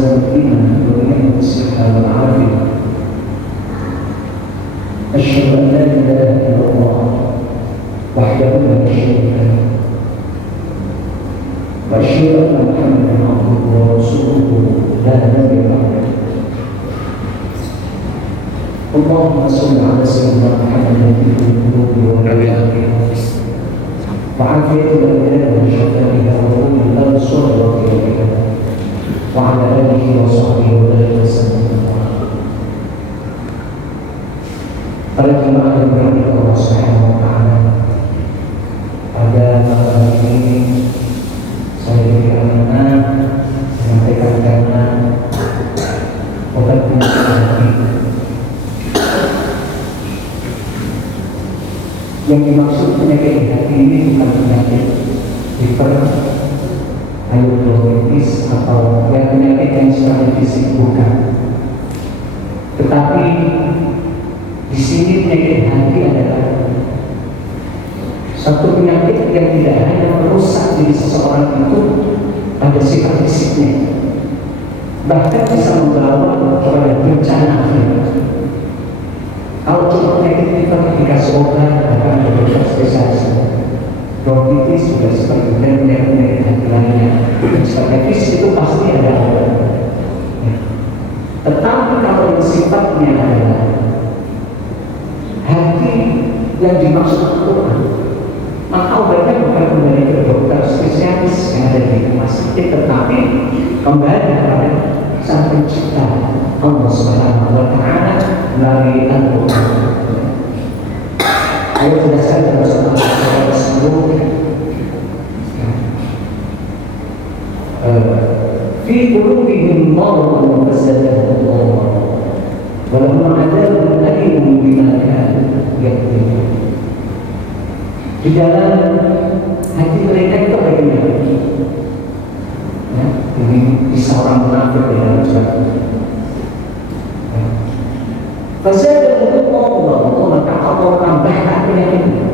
زاد الإيمان وبنعمة الصحة والعافية. أشهد أن لا إله إلا الله وحده لا شريك له، وأشهد أن محمدا عبده ورسوله لا نبي بعده. اللهم صل على سيدنا محمد في القلوب والأبدان وعافية الأبدان وشفائها وكل الأبصار وغيرها، وعلى آله وصحبه وبارك وسلم. Para jemaah yang dirahmati Allah Subhanahu wa Ta'ala, pada malam ini saya diberi amanah menyampaikan tema obat penyakit hati. Yang dimaksud penyakit hati ini bukan penyakit hipertiroidis atau yang penyakit yang sifatnya fisik, bukan. Tetapi di sini penyakit hati adalah satu penyakit yang tidak hanya merusak diri seseorang itu pada sifat fisiknya, bahkan bisa membawa kepada bencana akhirat. Kalau cuma penyakit itu dikasih obat, bahkan ada dokter spesialis bronkitis juga seperti dan penyakit hati lainnya. Sebagai fisik itu pasti ada obat. Tetapi kalau yang sifatnya adalah hati yang dimaksud Al-Quran, maka obatnya bukan kembali ke dokter spesialis yang ada di rumah sakit, tetapi kembali kepada Sang Pencipta Allah Subhanahu wa Ta'ala melalui Al-Quran. Ayo jelaskan dalam surat Al-Quran tersebut. Fi qulubihim maradun fazadahum Allah wa lahum 'adzabun alimun bima kanu yaktubun. Di dalam hati mereka itu ada penyakit. Ini bisa orang munafik di dalam surat. Fazadahum Allah, maka Allah tambahkan penyakit.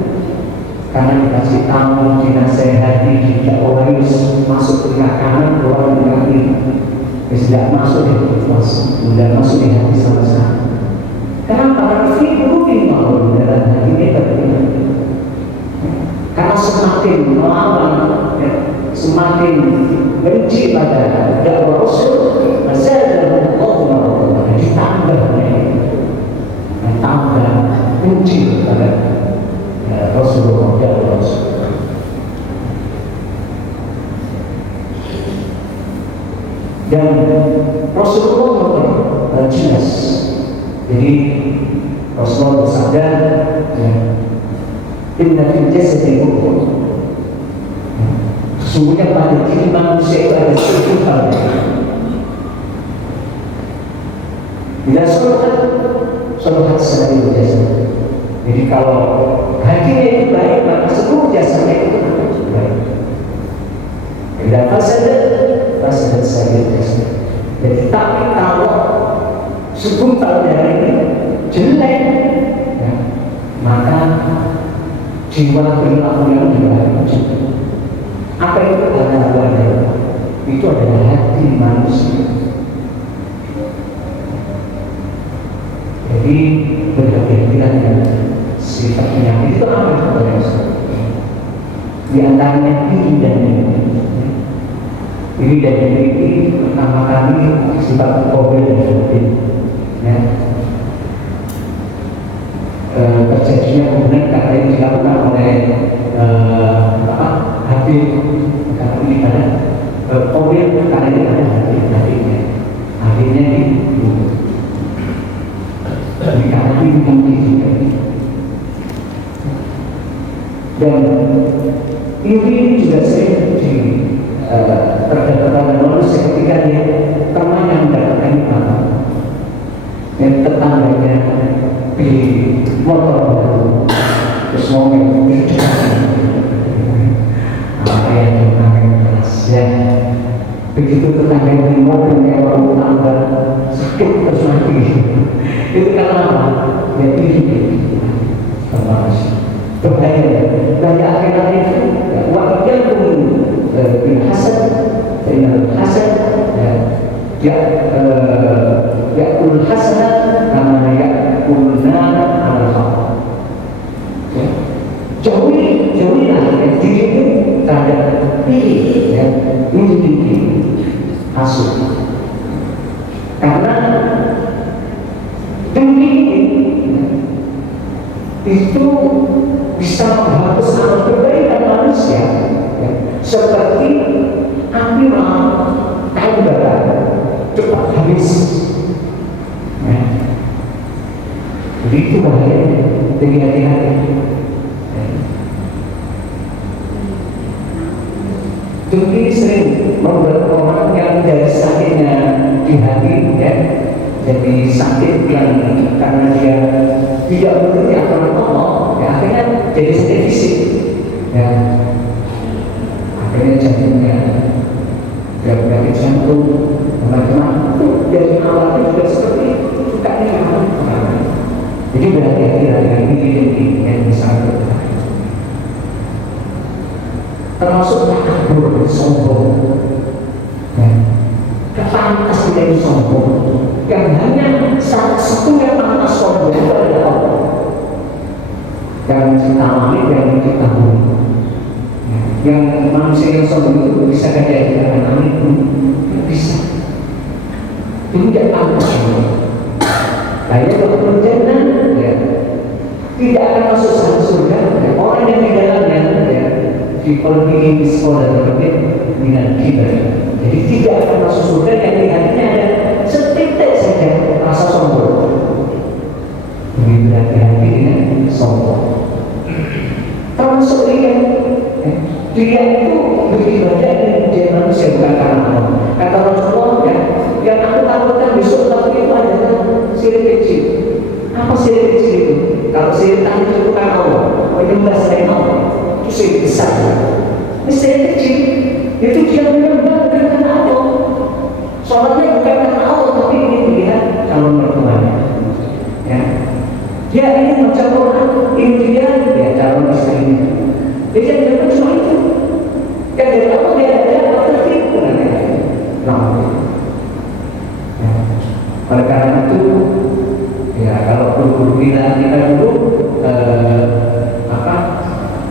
Karena dikasih tamu, dinasehati, tidak harus masuk ke kanan, keluar dari kaki. Tidak masuk di hati sama sekali. Kenapa? Karena fi'lu bima'ul dalam hati ini berbeda. Karena semakin melawan, semakin benci pada dakwah Rasul, mazadahu Allah, ditambah benci pada Rasulullah dan Rasul. Dan Rasulullah jelas. Jadi Rasulullah bersabda, inna fil jasadi mudghah. Sesungguhnya pada diri manusia itu ada suatu hal. Bila sholat seluruh jasad. Jadi kalau hatinya itu baik, maka seluruh jasadnya itu baik. Bila fasadat seluruh jasad. Jadi tapi kalau segumpal dari ini jelek, ya, maka jiwa perilakunya juga jelek. Apa itu adalah itu adalah hati manusia. Jadi berhati-hatilah dengan sifat penyakit itu apa? Di antaranya iri dan dengki. Iri dan dengki pertama kali sifat fobia dan fobia. Ya. Terjadinya kemudian kata yang dilakukan oleh hati kata ini pada fobia karena ini ada hatinya. Akhirnya dibunuh. Karena ini mungkin. Dan iri juga sering terdapat pada manusia ketika dia teman yang mendapatkan apa, yang tetangganya pilih motor baru, terus ngomong apa yang kemarin keras ya, begitu tetangga di mobil mewah tetangga sakit terus mati. Itu karena apa? Ya iri berbahaya. Bahaya akhirat itu wajar pun bin hasan, bin hasan. Dia terhadap diri, ya, ini hasut. Karena demi itu bisa menghapus amal kebaikan manusia, ya, seperti api kayu bakar cepat habis. Ya. Jadi itu bahayanya, jadi hati-hati. Dengki sering membuat orang yang dari sakitnya di hati, ya, jadi sakit yang karena dia tidak mengerti aturan Allah, ya, akhirnya jadi sakit fisik, ya, akhirnya jantungnya penyakit jantung, teman-teman itu dari awalnya juga seperti itu, sukanya yang jadi berhati-hati dengan ini yang bisa berbahaya. Termasuk takabur, sombong, ya. Kepantas tidak sombong, yang hanya satu yang pantas sombong itu adalah Allah, yang mencipta langit, yang mencipta bumi. Yang manusia yang sombong itu bisa jadi dengan langit pun bisa. Itu tidak pantas. Lainnya kalau berjannah, ya, tidak akan masuk surga. Ya. Orang yang di dalamnya, ya, di kolbi sekolah terlebih dengan kita. Jadi tidak akan masuk surga yang di hatinya ada setitik saja rasa sombong. Lebih berhati-hati dengan sombong. Termasuk dia itu beribadah dan dia manusia bukan karena Allah. Kata Rasulullah, ya, yang aku takutkan besok itu adalah sirik kecil. Apa sirik kecil itu? Kalau sirik tadi itu bukan Allah, menyembah selain Allah, itu sirik besar. Ini sirik kecil, itu dia menyembah bukan karena Allah. Sholatnya bukan karena Allah, tapi ini dilihat calon mertuanya. Ya, dia ingin baca Quran, ini dia calon istrinya. Dia jangan cuma itu. Yang dari Allah dia ada alternatif nah. Oleh karena itu, ya, kalau guru kita dulu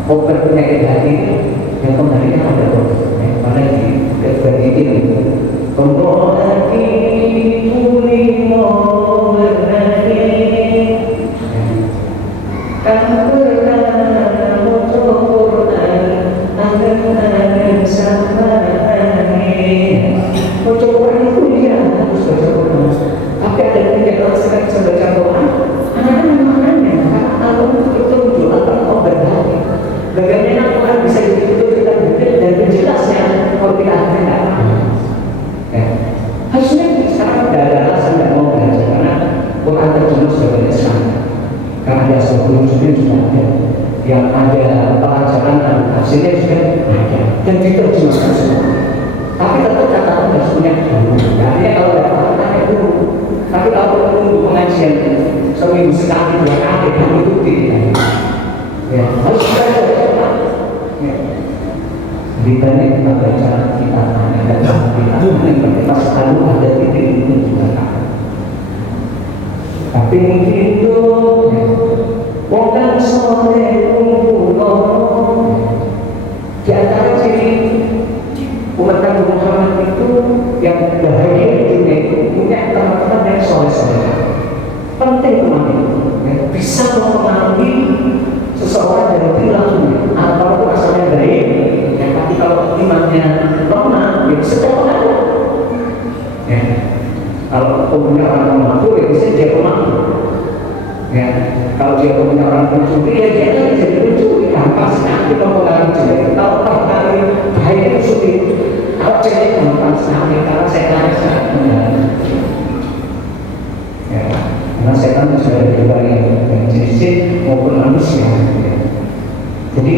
obat penyakit hati yang kembalinya ada pada di ini kontrol hati pulih mau bernyanyi kan pernah motor Quran akan sampai motor Quran itu dia harus baca Quran. Tapi ada yang kalau sekarang bisa baca Quran, anak-anak maknanya karena Allah itu betul-betul adalah obat hati. Bagaimana Quran bisa betul-betul kita bukti dan jelasnya kalau kita tidak paham. Ya. Harusnya sekarang tidak ada alasan tidak mau belajar karena Quran terjemah sebagai Islam. Karena ada sebelum-sebelum juga ada yang ada pelajaran dan hasilnya juga ada dan diterjemahkan semua. Tapi tetap kata harus punya guru. Artinya kalau tidak paham tanya guru. Tapi kalau perlu pengajian seminggu sekali 2 kali kamu ikuti. Ya, harus belajar. Ya. Lebih banyak kita baca kita tanya dan kita selalu ada titik itu juga. Tapi mungkin itu bukan soleh Allah. Di antara ciri umat Nabi Muhammad itu yang bahagia di dunia itu punya teman-teman yang soleh-soleh. Penting teman itu, ya, bisa mempengaruhi seseorang dari perilakunya. Atau itu asalnya baik, ya, tapi kalau imannya lemah, ya bisa terpengaruh. Ya. Kalau punya orang mampu, ya bisa dia pemampu. Ya, kalau dia punya orang pencuri, ya dia kan jadi pencuri. Gampang sekali mempengaruhi dia. Kalau kali baik itu sulit. Kalau cewek gampang sekali, karena setan ya, karena setan sudah ada yang jenis maupun manusia. Ya. Jadi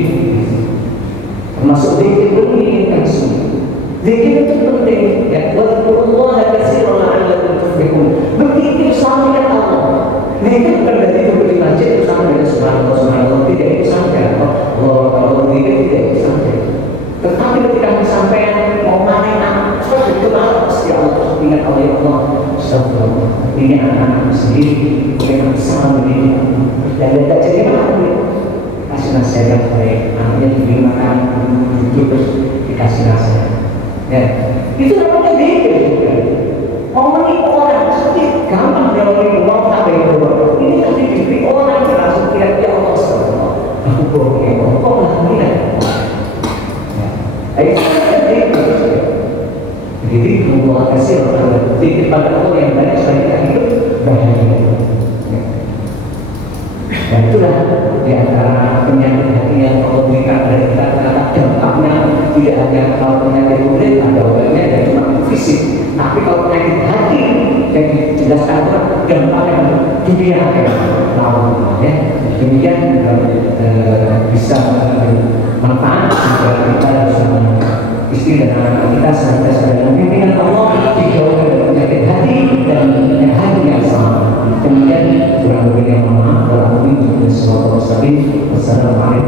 termasuk zikir ini yang sulit. Zikir itu penting. Ya, wadzurullaha katsiran la'allakum tuflihun. Berzikir sama dengan Allah. Zikir bukan berarti itu di masjid itu sama dengan subhanallah, tidak itu saja. Allah zikir tidak itu saja. Tetapi ketika sampai mau main itu pasti Allah ingat oleh Allah. Astagfirullah. Ini anak-anak sendiri yang bersama mendidik dan tidak jadi apa kasih nasihat baik, anaknya diberi makan, duduk hasil-hasilnya. Ya, itu namanya beda juga. Mau menipu orang, seperti gampang dia menipu orang sampai berubah. Ini nanti diberi orang langsung kira-kira Allah SWT. Aku bohongin, kok lakuin ya? Itu kan beda. Jadi membuat hasil sedikit pada Allah yang banyak supaya kita hidup bahagia. Dan itulah di antara penyakit hati yang Allah berikan dari kita ternyata dampaknya tidak hanya kalau penyakit kulit ada obatnya dan cuma fisik, tapi kalau penyakit hati yang dijelaskan itu dampaknya dunia akhirat. Ya, demikian bisa bermanfaat jika kita bersama istri dan anak kita senantiasa dengan bimbingan Allah dijauhkan dari penyakit hati dan penyakit hati yang sama. Kemudian kurang lebih yang mohon maaf. Wassalamualaikum warahmatullahi wabarakatuh.